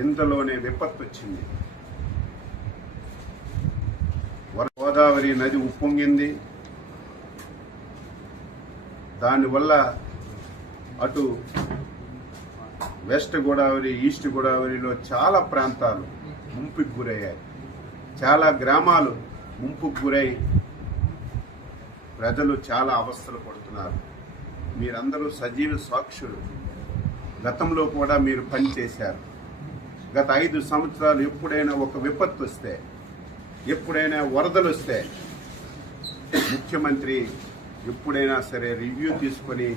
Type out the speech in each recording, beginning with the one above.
ఇంతలోనే విపత్తు వచ్చింది. గోదావరి నది ఉప్పొంగింది. దానివల్ల అటు వెస్ట్ గోదావరి, ఈస్ట్ గోదావరిలో చాలా ప్రాంతాలు ముంపుకు గురయ్యాయి. చాలా గ్రామాలు ముంపుకు గురై ప్రజలు చాలా అవస్థలు పడుతున్నారు. మీరందరూ సజీవ సాక్షులు. గతంలో కూడా మీరు పనిచేశారు. గత 5 సంవత్సరాలు ఎప్పుడైనా ఒక విపత్తు వస్తే, ఎప్పుడైనా వరదలు వస్తే ముఖ్యమంత్రి ఎప్పుడైనా సరే రివ్యూ తీసుకొని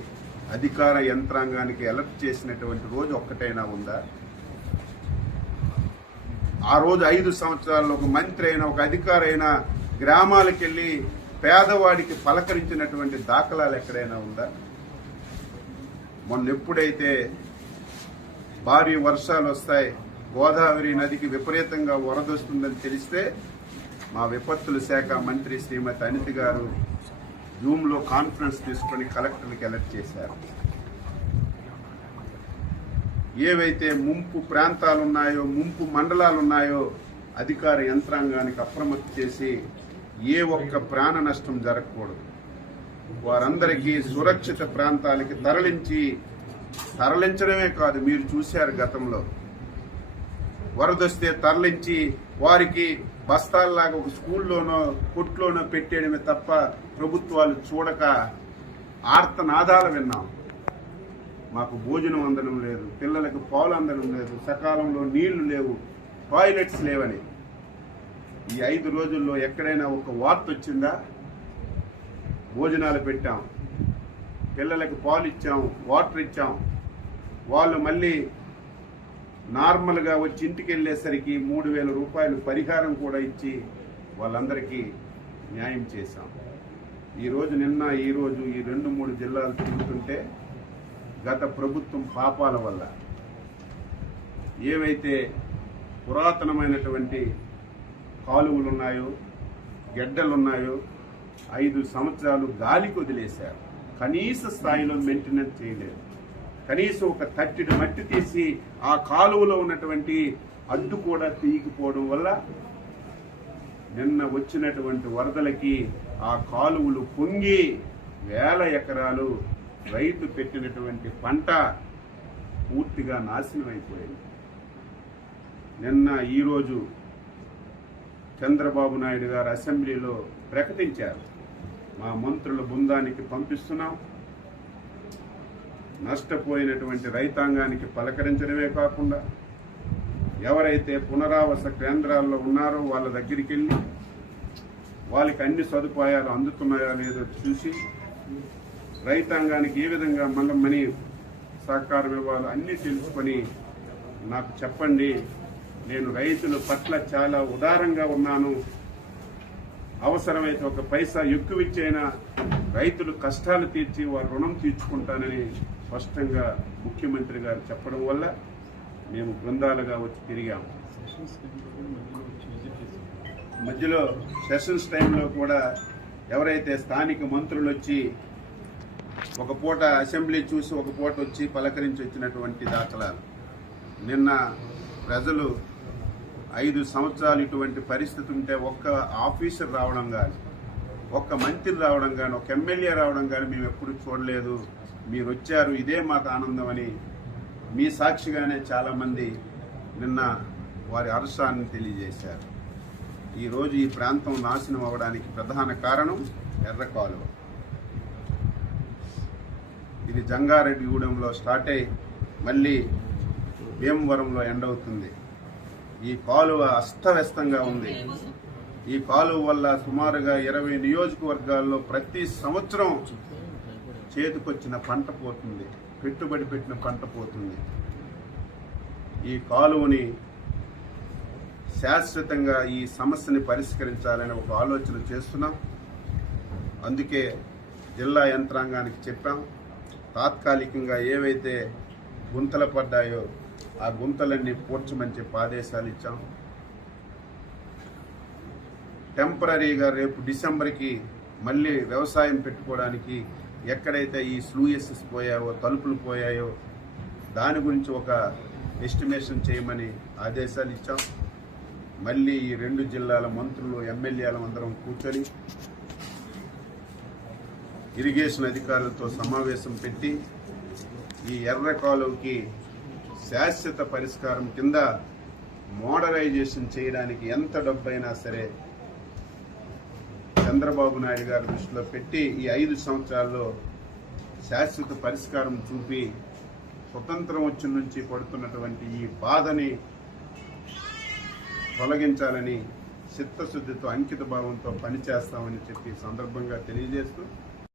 అధికార యంత్రాంగానికి అలర్ట్ చేసినటువంటి రోజు ఒక్కటైనా ఉందా? ఆ రోజు 5 సంవత్సరాల్లో ఒక మంత్రి అయినా, ఒక అధికారి అయినా గ్రామాలకు వెళ్ళి పేదవాడికి పలకరించినటువంటి దాఖలాలు ఎక్కడైనా ఉందా? మొన్న ఎప్పుడైతే భారీ వర్షాలు వస్తాయి, గోదావరి నదికి విపరీతంగా వరదొస్తుందని తెలిస్తే మా విపత్తుల శాఖ మంత్రి శ్రీమతి అనిత గారు జూమ్లో కాన్ఫరెన్స్ తీసుకొని కలెక్టర్లకు అలర్ట్ చేశారు. ఏవైతే ముంపు ప్రాంతాలున్నాయో, ముంపు మండలాలున్నాయో అధికార యంత్రాంగానికి అప్రమత్తం చేసి ఏ ఒక్క ప్రాణ నష్టం జరగకూడదు, వారందరికీ సురక్షిత ప్రాంతాలకి తరలించడమే కాదు, మీరు చూశారు గతంలో వరదొస్తే తరలించి వారికి బస్తాల్లాగా ఒక స్కూల్లోనో కొట్లోనో పెట్టేయడమే తప్ప ప్రభుత్వాలు చూడక ఆర్తనాదాలు విన్నాం. మాకు భోజనం అందడం లేదు, పిల్లలకు పాలు అందడం లేదు, సకాలంలో నీళ్లు లేవు, టాయిలెట్స్ లేవని. ఈ 5 రోజుల్లో ఎక్కడైనా ఒక వార్త వచ్చిందా? భోజనాలు పెట్టాం, పిల్లలకు పాలు ఇచ్చాం, వాటర్ ఇచ్చాం, వాళ్ళు మళ్ళీ నార్మల్గా వచ్చి ఇంటికి వెళ్ళేసరికి 3,000 రూపాయలు పరిహారం కూడా ఇచ్చి వాళ్ళందరికీ న్యాయం చేశాం. ఈరోజు ఈ 2-3 జిల్లాలు తిరుగుతుంటే గత ప్రభుత్వం పాపాల వల్ల ఏవైతే పురాతనమైనటువంటి కాలువలున్నాయో, గెడ్డలున్నాయో 5 సంవత్సరాలు గాలికి వదిలేశారు. కనీస స్థాయిలో మెయింటెనెన్స్ చేయలేదు. కనీసం ఒక తట్టిడి మట్టి తీసి ఆ కాలువలో ఉన్నటువంటి అడ్డు కూడా తీయకపోవడం వల్ల నిన్న వచ్చినటువంటి వరదలకి ఆ కాలువలు పొంగి వేల ఎకరాలు రైతు పెట్టినటువంటి పంట పూర్తిగా నాశనం అయిపోయింది. ఈరోజు చంద్రబాబు నాయుడు గారు అసెంబ్లీలో ప్రకటించారు, మా మంత్రుల బృందానికి పంపిస్తున్నాం, నష్టపోయినటువంటి రైతాంగానికి పలకరించడమే కాకుండా ఎవరైతే పునరావాస కేంద్రాల్లో ఉన్నారో వాళ్ళ దగ్గరికి వెళ్ళి వాళ్ళకి అన్ని సదుపాయాలు అందుతున్నాయో లేదో చూసి రైతాంగానికి ఏ విధంగా మనీ సహకారం ఇవ్వాలో అన్నీ తెలుసుకొని నాకు చెప్పండి, నేను రైతుల పట్ల చాలా ఉదారంగా ఉన్నాను, అవసరమైతే ఒక పైసా ఎక్కువ ఇచ్చైనా రైతులు కష్టాలు తీర్చి వారి రుణం తీర్చుకుంటానని స్పష్టంగా ముఖ్యమంత్రి గారు చెప్పడం వల్ల మేము బృందాలుగా వచ్చి తిరిగాము. మధ్యలో సెషన్స్ టైంలో కూడా ఎవరైతే స్థానిక మంత్రులు వచ్చి ఒక పూట అసెంబ్లీ చూసి ఒక పూట వచ్చి పలకరించి వచ్చినటువంటి దాఖలాలు. నిన్న ప్రజలు 5 సంవత్సరాలు ఇటువంటి పరిస్థితి ఉంటే ఒక్క ఆఫీసర్ రావడం కానీ, ఒక్క మంత్రి రావడం కానీ, ఒక ఎమ్మెల్యే రావడం కానీ మేము ఎప్పుడు చూడలేదు. మీరు వచ్చారు, ఇదే మాకు ఆనందం అని మీ సాక్షిగానే చాలామంది నిన్న వారి హర్షాన్ని తెలియజేశారు. ఈరోజు ఈ ప్రాంతం నాశనం అవ్వడానికి ప్రధాన కారణం ఎర్ర కాలువ. ఇది జంగారెడ్డిగూడెంలో స్టార్ట్ అయ్యి మళ్ళీ భీమవరంలో ఎండ్ అవుతుంది. ఈ కాలువ అస్తవ్యస్తంగా ఉంది. ఈ కాలువ వల్ల సుమారుగా 20 నియోజకవర్గాల్లో ప్రతి సంవత్సరం చేతికొచ్చిన పంట పోతుంది, పెట్టుబడి పెట్టిన పంట పోతుంది. ఈ కాలువని శాశ్వతంగా ఈ సమస్యని పరిష్కరించాలని ఒక ఆలోచన చేస్తున్నాం. అందుకే జిల్లా యంత్రాంగానికి చెప్పాం, తాత్కాలికంగా ఏవైతే గుంతలు పడ్డాయో ఆ గుంతలన్నీ పూడ్చమని చెప్పి ఆదేశాలు ఇచ్చాం. టెంపరీగా రేపు డిసెంబర్కి మళ్ళీ వ్యవసాయం పెట్టుకోవడానికి ఎక్కడైతే ఈ స్లూయసెస్ పోయాయో, తలుపులు పోయాయో దాని గురించి ఒక ఎస్టిమేషన్ చేయమని ఆదేశాలు ఇచ్చాం. మళ్ళీ ఈ 2 జిల్లాల మంత్రులు ఎమ్మెల్యేలు అందరం కూర్చొని ఇరిగేషన్ అధికారులతో సమావేశం పెట్టి ఈ ఎర్ర కాలువకి శాశ్వత పరిష్కారం కింద మోడరైజేషన్ చేయడానికి ఎంత డబ్బైనా సరే చంద్రబాబు నాయుడు గారి దృష్టిలో పెట్టి ఈ 5 సంవత్సరాల్లో శాశ్వత పరిష్కారం చూపి స్వతంత్రం వచ్చిన నుంచి పడుతున్నటువంటి ఈ బాధని తొలగించాలని చిత్తశుద్ధితో అంకిత భావంతో పనిచేస్తామని చెప్పి సందర్భంగా తెలియజేస్తూ